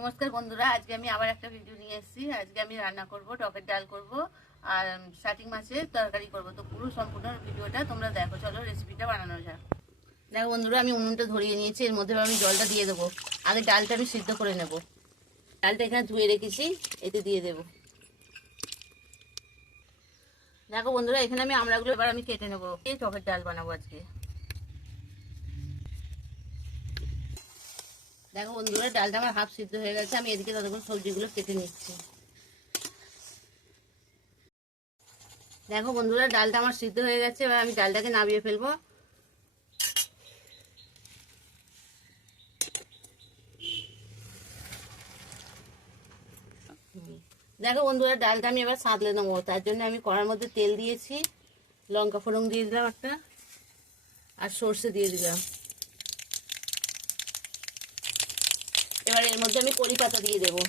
নমস্কার বন্ধুরা, আজকে আমি আবার একটা ভিডিও নিয়ে এসেছি। আজকে আমি রান্না করব টকের ডাল করব আর স্টার্টিং মাছের তরকারি করব। তো পুরো সম্পূর্ণ ভিডিওটা তোমরা দেখো, চলো রেসিপিটা বানানো যাক। দেখো বন্ধুরা, আমি উনুনটা ধরিয়ে নিয়েছি, এর মধ্যে আমি জলটা দিয়ে দেবো। আগে ডালটা আমি সিদ্ধ করে নেব। ডালটা এখানে ধুয়ে রেখেছি, এতে দিয়ে দেবো। দেখো বন্ধুরা, এখানে আমি আমড়াগুলো এবার আমি কেটে নেব। এই টকের ডাল বানাবো আজকে। দেখো বন্ধুরা, ডালটা আমার হাফ সিদ্ধ হয়ে গেছে, আমি এদিকে ততক্ষণ সবজিগুলো কেটে নিচ্ছি। দেখো বন্ধুরা, ডালটা আমার সিদ্ধ হয়ে গেছে, এবার আমি ডালটাকে নামিয়ে ফেলব। দেখো বন্ধুরা, ডালটা আমি এবার সাঁতলে নেব, তার জন্য আমি কড়ার মধ্যে তেল দিয়েছি, লঙ্কা ফোড়ন দিয়ে দিলাম একটা, আর সর্ষে দিয়ে দিলাম। এবার এর মধ্যে আমি কড়ি পাতা দিয়ে দেবো।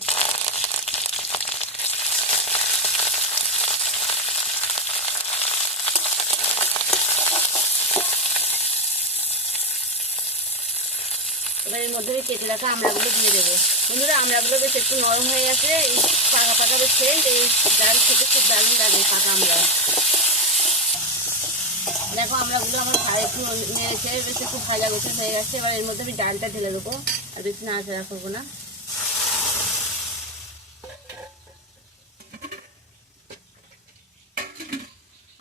এবার এর মধ্যে কেটে রাখা আমড়াগুলো দিয়ে দেবো। বন্ধুরা, আমড়াগুলো বেশ একটু নরম হয়ে গেছে, এই পাকা পাকা বেশ এই ডাল খেতে খুব দারুণ লাগে পাকা আমড়া। দেখো আমড়াগুলো আমার ভাই একটু মেরেছে বেশ একটু ভাজা গোছা হয়ে গেছে। এবার এর মধ্যে আমি ডালটা ঢেলে দেবো। আর বেশি না নাড়াচাড়া করব না।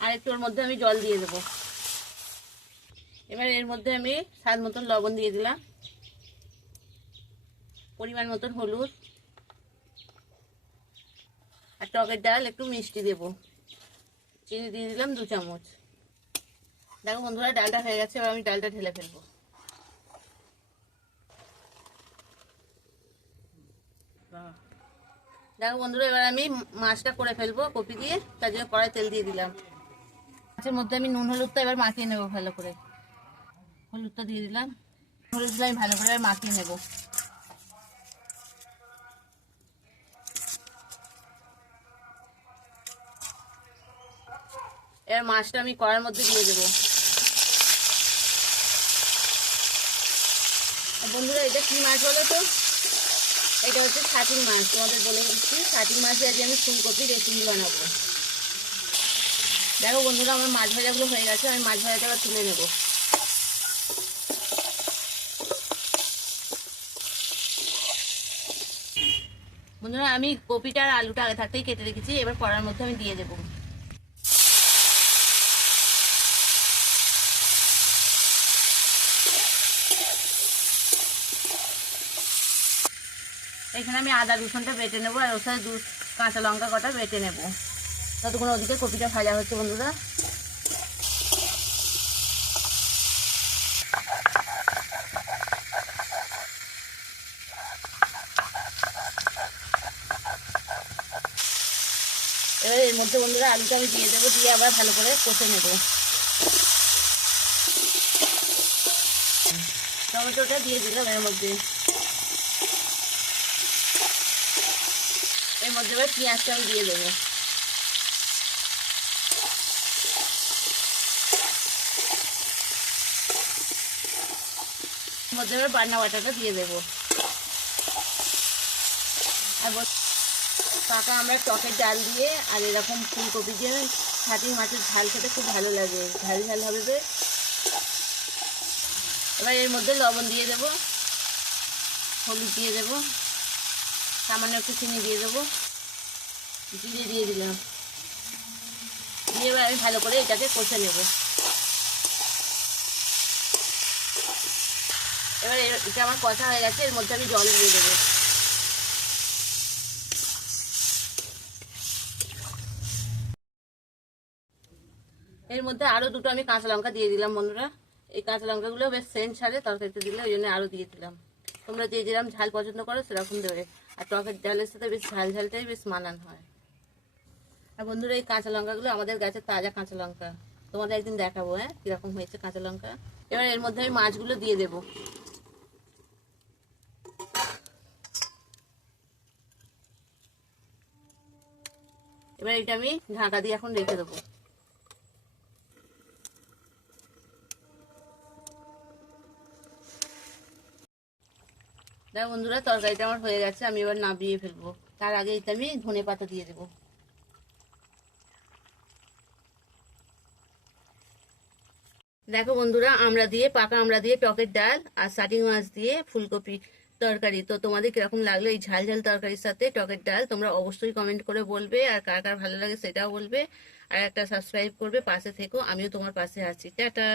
আর একটু ওর মধ্যে আমি জল দিয়ে দেবো। এবার এর মধ্যে আমি স্বাদ মতন লবণ দিয়ে দিলাম। পরিমাণ মতন হলুদ। আর টকের ডাল একটু মিষ্টি দেবো। চিনি দিয়ে দিলাম দু চামচ। দেখো বন্ধুরা, ডালটা হয়ে গেছে, এবার আমি ডালটা ঢেলে ফেলব। দেখো বন্ধুরা, এবার আমি মাছটা করে ফেলব কপি দিয়ে, তার জন্য কড়াই তেল দিয়ে দিলাম। মাছের মধ্যে আমি নুন, হলুদটা এবার মাখিয়ে নেব ভালো করে। হলুদটা দিয়ে দিলাম। হলুদটা আমি ভালো করে মাখিয়ে নেব। এবার মাছটা আমি কড়ার মধ্যে দিয়ে দেবো। বন্ধুরা, এটা কি মাছ বলো তো? এটা হচ্ছে ছাটিং মাছ, তোমাদের বলে দিচ্ছি। ছাটিং মাছে আজকে আমি ফুলকপি রেসিপি বানাবো। দেখো বন্ধুরা, আমার মাছ ভাজাগুলো হয়ে গেছে, আমি মাছ ভাজাটা আবার তুলে নেব। বন্ধুরা, আমি কপিটা আর আলুটা আগে থাকতেই কেটে রেখেছি, এবার কড়ার মধ্যে আমি দিয়ে দেবো। এখানে আমি আদা রসুনটা বেটে নেব আর ওর সাথে কাঁচা লঙ্কা কটা বেটে নেব। ততক্ষণ ওদিকে কপিটা ভাজা হচ্ছে, বন্ধুরা। এবার এর মধ্যে, বন্ধুরা, আলুটা আমি দিয়ে দেবো, দিয়ে আবার ভালো করে কষে নেব। টমেটোটা দিয়ে দিলাম এর মধ্যে এর মধ্যে এবার পেঁয়াজটা আমি দিয়ে দেবো। মধ্যে এবার বান্না বাটাটা দিয়ে দেবো। আর পাকা আমরা টকের ডাল দিয়ে আর এরকম ফুলকপি দিয়ে ছাটি মাছের ঝাল খেতে খুব ভালো লাগে। ঝাল ঝাল হবে এবার এর মধ্যে লবণ দিয়ে দেবো। হলুদ দিয়ে দেবো। সামান্য একটু চিনি দিয়ে দেবো। জিরে দিয়ে দিলাম। দিয়ে এবার আমি ভালো করে এটাকে কষে নেব। এবার এটা আমার কষা হয়ে গেছে, এর মধ্যে আমি জল দিয়ে দেবো। এর মধ্যে আরও দুটো আমি কাঁচা লঙ্কা দিয়ে দিলাম, বন্ধুরা। এই কাঁচা লঙ্কাগুলো বেশ সেন্ট ছাড়ে তরকারিতে দিলে, ওই জন্য আরও দিয়ে দিলাম। তোমরা যে যেরকম ঝাল পছন্দ করো, সেরকম দেবে। আর টকের ডালের সাথে বেশ ঝাল ঝালটাই বেশ মানান হয়। আর বন্ধুরা, এই কাঁচা লঙ্কাগুলো আমাদের গাছের তাজা কাঁচা লঙ্কা। তোমাদের একদিন দেখাবো হ্যাঁ কীরকম হয়েছে কাঁচা লঙ্কা। এবার এর মধ্যে আমি মাছগুলো দিয়ে দেবো। এবার এটা আমি ঢাকা দিয়ে এখন রেখে দেবো। দেখো বন্ধুরা, তরকারিটা আমার হয়ে গেছে, আমি এবার নাবিয়ে ফেলব। তার আগে এটা আমি ধনে পাতা দিয়ে দেবো। দেখো বন্ধুরা, আমরা দিয়ে পাকা, আমরা দিয়ে টকের ডাল আর সাটি মাছ দিয়ে ফুলকপি তরকারি। তো তোমাদের কীরকম লাগল এই ঝাল ঝাল তরকারির সাথে টকের ডাল? তোমরা অবশ্যই কমেন্ট করে বলবে আর কার কার ভালো লাগে সেটাও বলবে। আর একটা সাবস্ক্রাইব করবে, পাশে থেকো, আমিও তোমার পাশে আছি। টাটা!